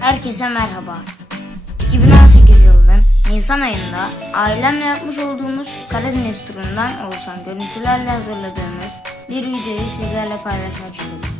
Herkese merhaba. 2018 yılının Nisan ayında ailemle yapmış olduğumuz Karadeniz turundan oluşan görüntülerle hazırladığımız bir videoyu sizlerle paylaşmak istedik.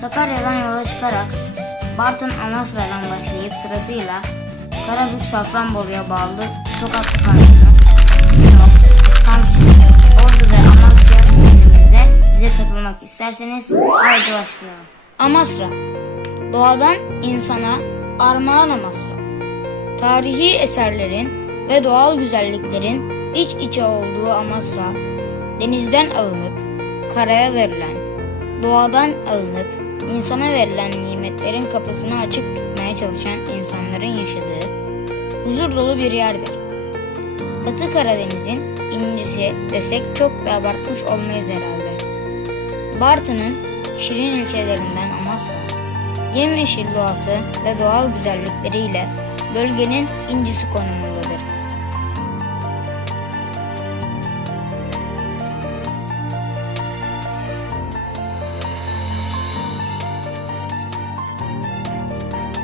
Sakarya'dan yola çıkarak Bartın Amasra'dan başlayıp sırasıyla Karabük Safranbolu'ya bağlı Tokat Kanyonu, Sinop, Samsun, Ordu ve Amasya ilimizde bize katılmak isterseniz haydi başlayalım. Amasra Doğadan insana armağan Amasra. Tarihi eserlerin ve doğal güzelliklerin iç içe olduğu Amasra, denizden alınıp karaya verilen, doğadan alınıp insana verilen nimetlerin kapısını açık tutmaya çalışan insanların yaşadığı huzur dolu bir yerdir. Batı Karadeniz'in incisi desek çok da abartmış olmayız herhalde. Bartın'ın şirin ilçelerinden yemyeşil doğası ve doğal güzellikleriyle bölgenin incisi konumundadır.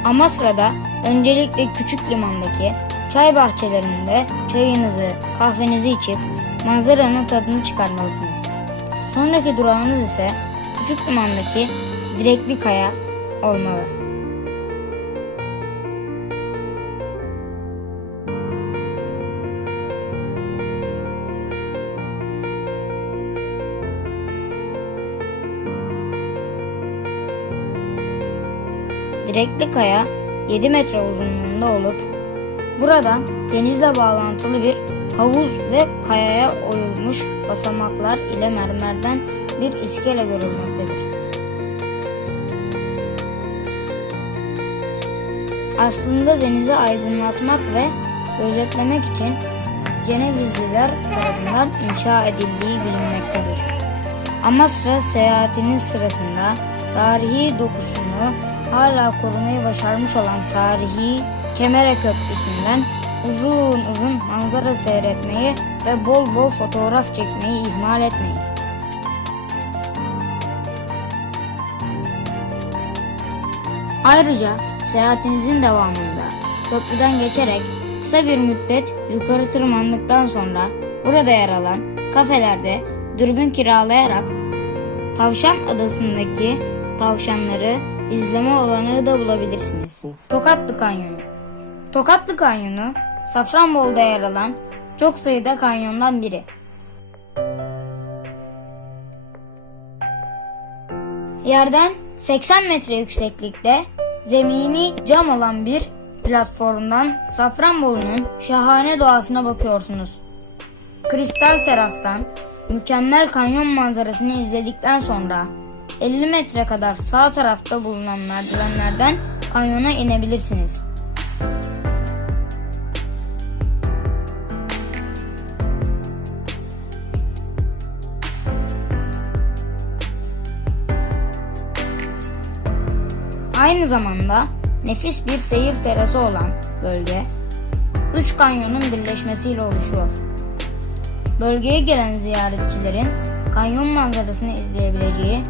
Amasra'da öncelikle küçük limandaki çay bahçelerinde çayınızı, kahvenizi içip manzaranın tadını çıkarmalısınız. Sonraki durağınız ise küçük limandaki Direkli Kaya olmalı. Direkli Kaya 7 metre uzunluğunda olup burada denizle bağlantılı bir havuz ve kayaya oyulmuş basamaklar ile mermerden bir iskele görülmektedir. Aslında denizi aydınlatmak ve gözetlemek için Cenevizliler tarafından inşa edildiği bilinmektedir. Amasra seyahatiniz sırasında tarihi dokusunu hala korumayı başarmış olan tarihi Kemere Köprüsü'nden uzun uzun manzara seyretmeyi ve bol bol fotoğraf çekmeyi ihmal etmeyin. Ayrıca seyahatinizin devamında köprüden geçerek kısa bir müddet yukarı tırmandıktan sonra burada yer alan kafelerde dürbün kiralayarak Tavşan Adası'ndaki tavşanları izleme olanağı da bulabilirsiniz. Tokatlı Kanyonu Tokatlı Kanyonu Safranbolu'da yer alan çok sayıda kanyondan biri. Yerden 80 metre yükseklikte zemini cam olan bir platformdan Safranbolu'nun şahane doğasına bakıyorsunuz. Kristal terastan mükemmel kanyon manzarasını izledikten sonra 50 metre kadar sağ tarafta bulunan merdivenlerden kanyona inebilirsiniz. Aynı zamanda nefis bir seyir terası olan bölge, üç kanyonun birleşmesiyle oluşuyor. Bölgeye gelen ziyaretçilerin kanyon manzarasını izleyebileceği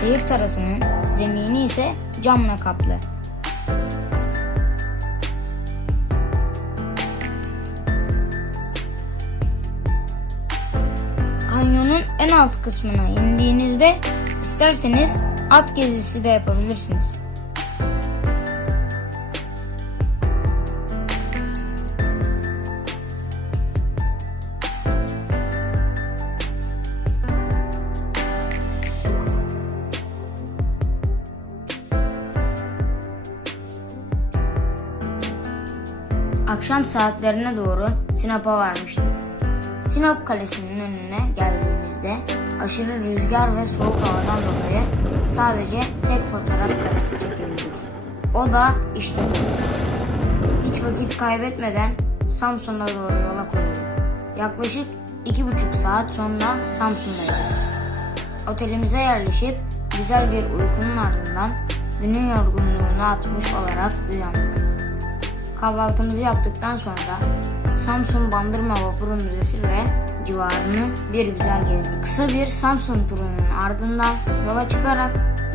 seyir terasının zemini ise camla kaplı. Kanyonun en alt kısmına indiğinizde isterseniz at gezisi de yapabilirsiniz. Akşam saatlerine doğru Sinop'a varmıştık. Sinop Kalesi'nin önüne geldiğimizde aşırı rüzgar ve soğuk havadan dolayı sadece tek fotoğraf karesi çekebildik. O da işte. Hiç vakit kaybetmeden Samsun'a doğru yola koyulduk. Yaklaşık iki buçuk saat sonra Samsun'daydık. Otelimize yerleşip güzel bir uykunun ardından günün yorgunluğunu atmış olarak uyandık. Kahvaltımızı yaptıktan sonra Samsun Bandırma Vapuru Müzesi ve civarını bir güzel gezdik. Kısa bir Samsun turunun ardından yola çıkarak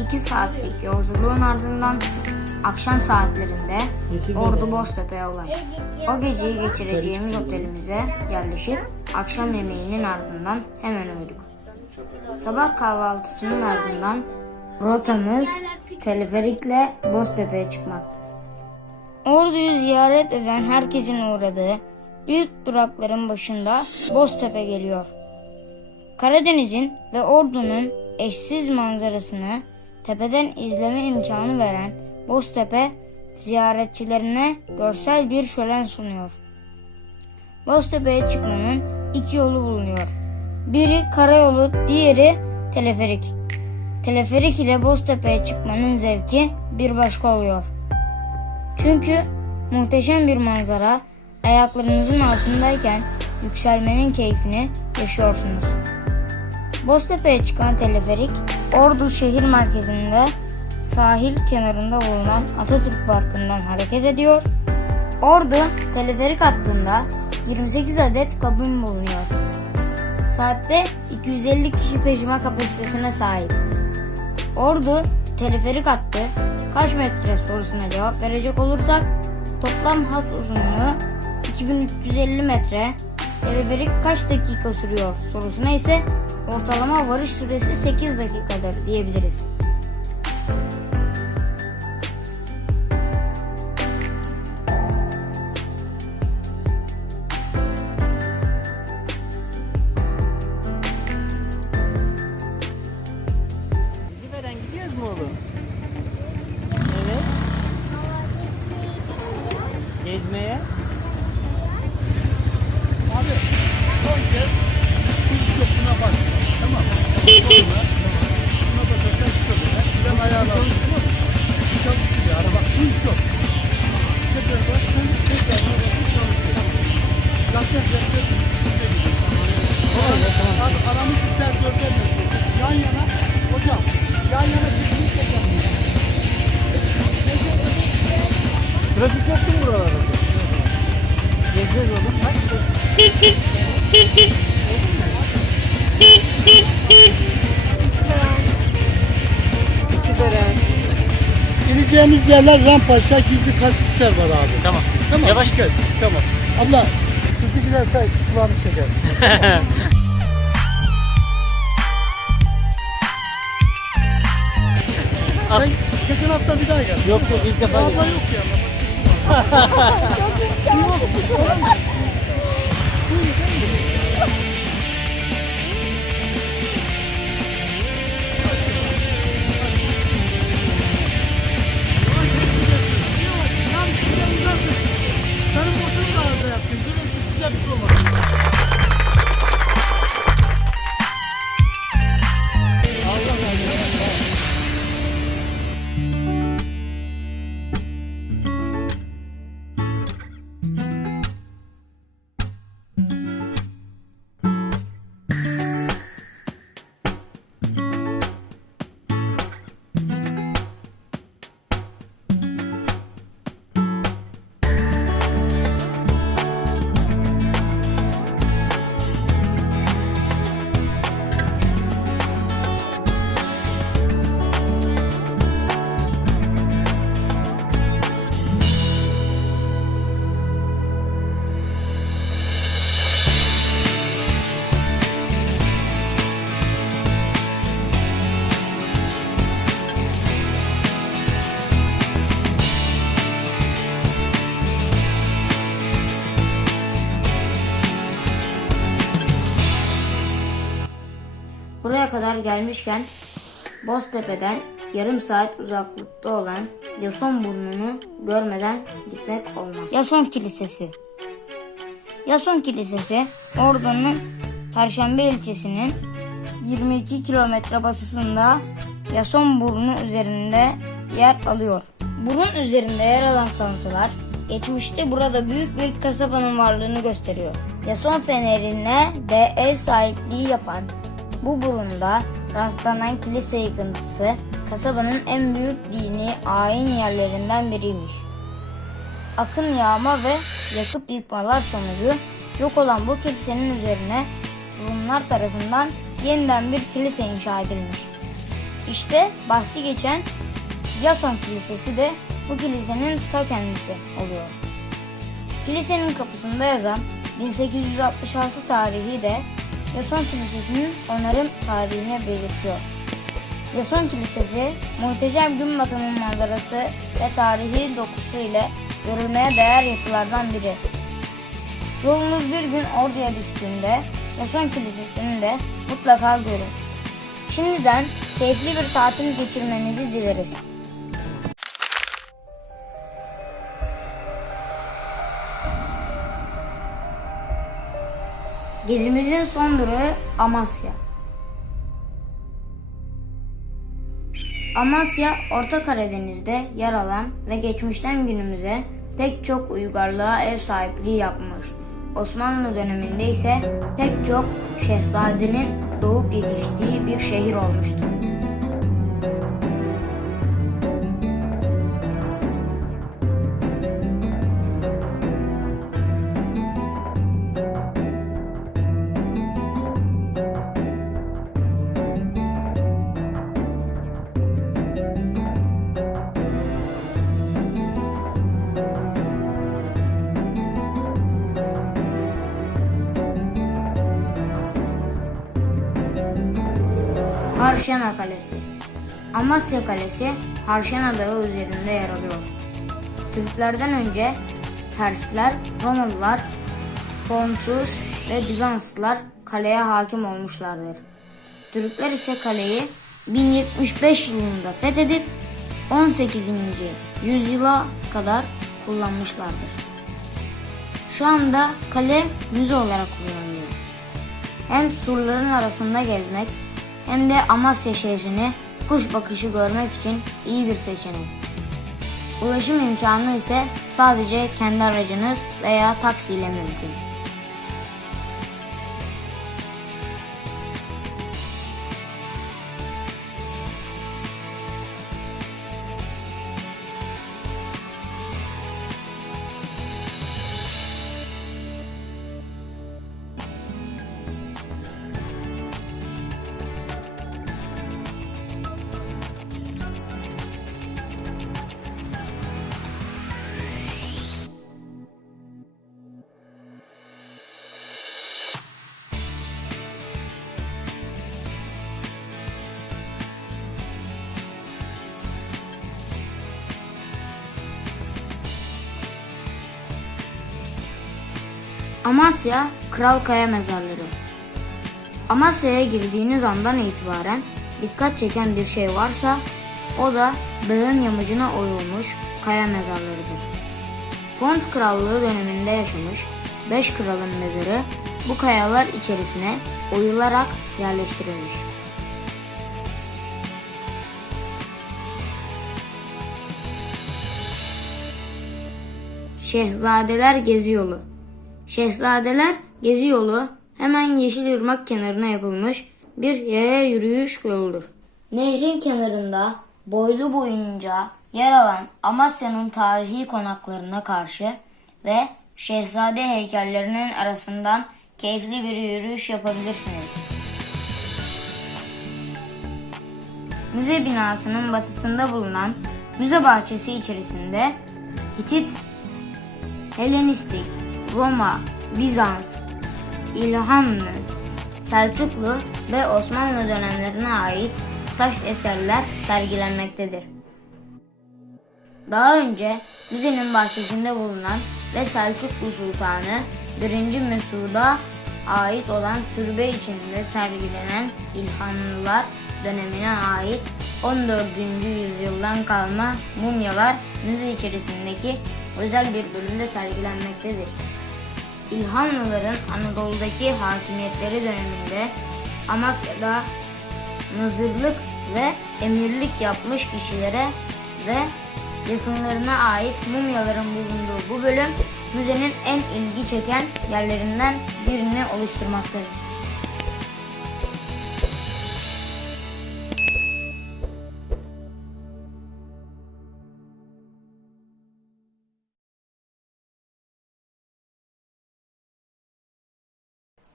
2 saatlik yolculuğun ardından akşam saatlerinde Ordu Boztepe'ye ulaştık. O geceyi geçireceğimiz otelimize yerleşip akşam yemeğinin ardından hemen uyuduk. Sabah kahvaltısının ardından rotamız teleferikle Boztepe'ye çıkmaktı. Ordu'yu ziyaret eden herkesin uğradığı ilk durakların başında Boztepe geliyor. Karadeniz'in ve Ordu'nun eşsiz manzarasını tepeden izleme imkanı veren Boztepe ziyaretçilerine görsel bir şölen sunuyor. Boztepe'ye çıkmanın iki yolu bulunuyor. Biri karayolu, diğeri teleferik. Teleferik ile Boztepe'ye çıkmanın zevki bir başka oluyor. Çünkü muhteşem bir manzara ayaklarınızın altındayken yükselmenin keyfini yaşıyorsunuz. Boztepe'ye çıkan teleferik Ordu şehir merkezinde sahil kenarında bulunan Atatürk Parkı'ndan hareket ediyor. Ordu teleferik hattında 28 adet kabin bulunuyor. Saatte 250 kişi taşıma kapasitesine sahip. Ordu teleferik hattı kaç metre sorusuna cevap verecek olursak toplam hat uzunluğu 2350 metre. Teleferik kaç dakika sürüyor sorusuna ise ortalama varış süresi 8 dakikadır diyebiliriz. İneceğimiz yerler Rampaşa gizli kasisler var abi. Tamam. Tamam. Yavaş gel. Tamam. Abla hızlı giderse kulağını çeker. Sen geçen hafta bir daha gel. Yok yok ilk defa Abla yok ya. Benim yapsın. Görürsün size bir şey olmaz. Kadar gelmişken Boztepe'den yarım saat uzaklıkta olan Yason burnunu görmeden gitmek olmaz. Yason Kilisesi Yason Kilisesi Ordu'nun Perşembe ilçesinin 22 kilometre batısında Yason burnu üzerinde yer alıyor. Burun üzerinde yer alan kalıntılar geçmişte burada büyük bir kasabanın varlığını gösteriyor. Yason fenerine de ev sahipliği yapan bu burunda rastlanan kilise yıkıntısı kasabanın en büyük dini ayin yerlerinden biriymiş. Akın yağma ve yakıp yıkmalar sonucu yok olan bu kilisenin üzerine Rumlar tarafından yeniden bir kilise inşa edilmiş. İşte bahsi geçen Yason Kilisesi de bu kilisenin ta kendisi oluyor. Kilisenin kapısında yazan 1866 tarihi de Yason Kilisesi'nin onarım tarihine belirtiyor. Yason Kilisesi, muhteşem gün batımı manzarası ve tarihi dokusu ile görülmeye değer yapılardan biri. Yolunuz bir gün orduya düştüğünde Yason Kilisesi'ni de mutlaka görün. Şimdiden keyifli bir tatil geçirmenizi dileriz. Gezimizin son durağı Amasya. Amasya, Orta Karadeniz'de yer alan ve geçmişten günümüze pek çok uygarlığa ev sahipliği yapmış. Osmanlı döneminde ise pek çok şehzadenin doğup yetiştiği bir şehir olmuştur. Harşana Kalesi Amasya Kalesi Harşana Dağı üzerinde yer alıyor. Türklerden önce Persler, Romalılar, Pontus ve Bizanslılar kaleye hakim olmuşlardır. Türkler ise kaleyi 1075 yılında fethedip 18. yüzyıla kadar kullanmışlardır. Şu anda kale müze olarak kullanılıyor. Hem surların arasında gezmek hem de Amasya şehrini kuş bakışı görmek için iyi bir seçenek. Ulaşım imkanı ise sadece kendi aracınız veya taksiyle mümkün. Amasya Kral Kaya Mezarları Amasya'ya girdiğiniz andan itibaren dikkat çeken bir şey varsa o da dağın yamacına oyulmuş kaya mezarlarıdır. Pont Krallığı döneminde yaşamış 5 kralın mezarı bu kayalar içerisine oyularak yerleştirilmiş. Şehzadeler Gezi Yolu Şehzadeler Gezi Yolu hemen Yeşilırmak kenarına yapılmış bir yaya yürüyüş yoludur. Nehrin kenarında boylu boyunca yer alan Amasya'nın tarihi konaklarına karşı ve şehzade heykellerinin arasından keyifli bir yürüyüş yapabilirsiniz. Müze binasının batısında bulunan müze bahçesi içerisinde Hitit Helenistik, Roma, Bizans, İlhanlı, Selçuklu ve Osmanlı dönemlerine ait taş eserler sergilenmektedir. Daha önce müzenin bahçesinde bulunan ve Selçuklu Sultanı 1. Mesud'a ait olan türbe içinde sergilenen İlhanlılar dönemine ait 14. yüzyıldan kalma mumyalar müze içerisindeki özel bir bölümde sergilenmektedir. İlhanlıların Anadolu'daki hakimiyetleri döneminde Amasya'da nazırlık ve emirlik yapmış kişilere ve yakınlarına ait mumyaların bulunduğu bu bölüm müzenin en ilgi çeken yerlerinden birini oluşturmaktadır.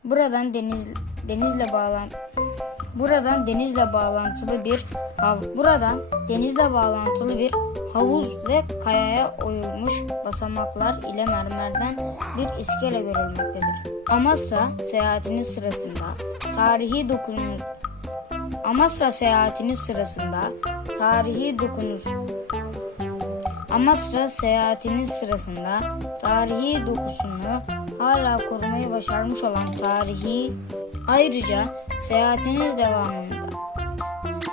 Buradan deniz denizle bağlan Buradan denizle bağlantılı bir hav buradan denizle bağlantılı bir havuz ve kayaya oyulmuş basamaklar ile mermerden bir iskele görülmektedir. Amasra seyahatiniz sırasında tarihi dokunuz Amasra seyahatiniz sırasında tarihi dokunuz Amasra seyahatiniz sırasında tarihi dokusunu hala korumayı başarmış olan tarihi ayrıca seyahatiniz devamında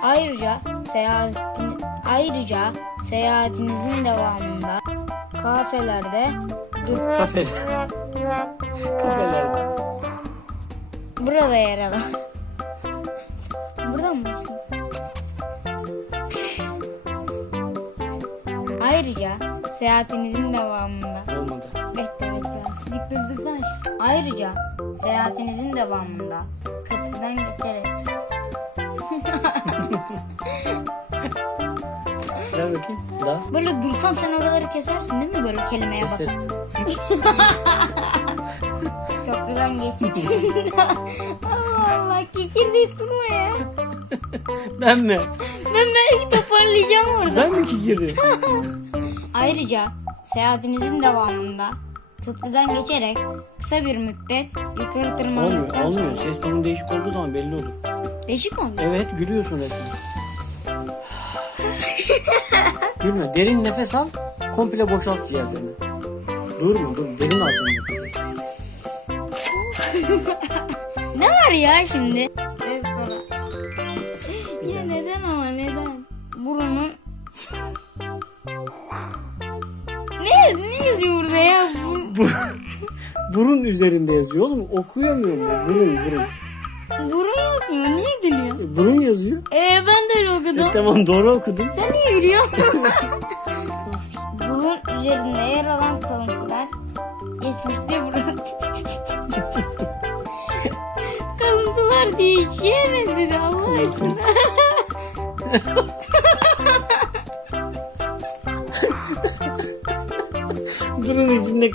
ayrıca seyahatin ayrıca seyahatinizin devamında kafelerde dur Kafe. Kafelerde. burada yer alan buradan mı? Ayrıca seyahatinizin devamında. Şu- Ayrıca seyahatinizin devamında köprüden geçerek Gel bakayım. Daha. böyle dursam sen oraları kesersin değil mi böyle kelimeye bak. Keser. Köprüden geçince. Allah Allah kikir durma ya. Ben mi? Ben belki toparlayacağım orada. Ben mi kikiri? Ayrıca seyahatinizin devamında köprüden geçerek kısa bir müddet yukarı olmuyor, tırmandıktan olmuyor. sonra Ses tonu değişik olduğu zaman belli olur. değişik mi oluyor? Evet, gülüyorsun resmen. Gülme. Derin nefes al. Komple boşalt ciğerlerini. Durma, dur. Derin nefesi. Ne var ya şimdi? Restoran. ya neden ama neden? Burunun... ne, ne yazıyor burada ya? Bu- Bu, burun üzerinde yazıyor oğlum. Okuyamıyorum ya. Burun, burun. Burun yazmıyor. Niye gülüyor? E, Burun yazıyor. Ee ben de öyle E, okudum. tamam doğru okudum. Sen niye gülüyorsun? Burun üzerinde yer alan kalıntılar geçmişte burun... kalıntılar diye şeye benzedi Allah aşkına. Burun içinde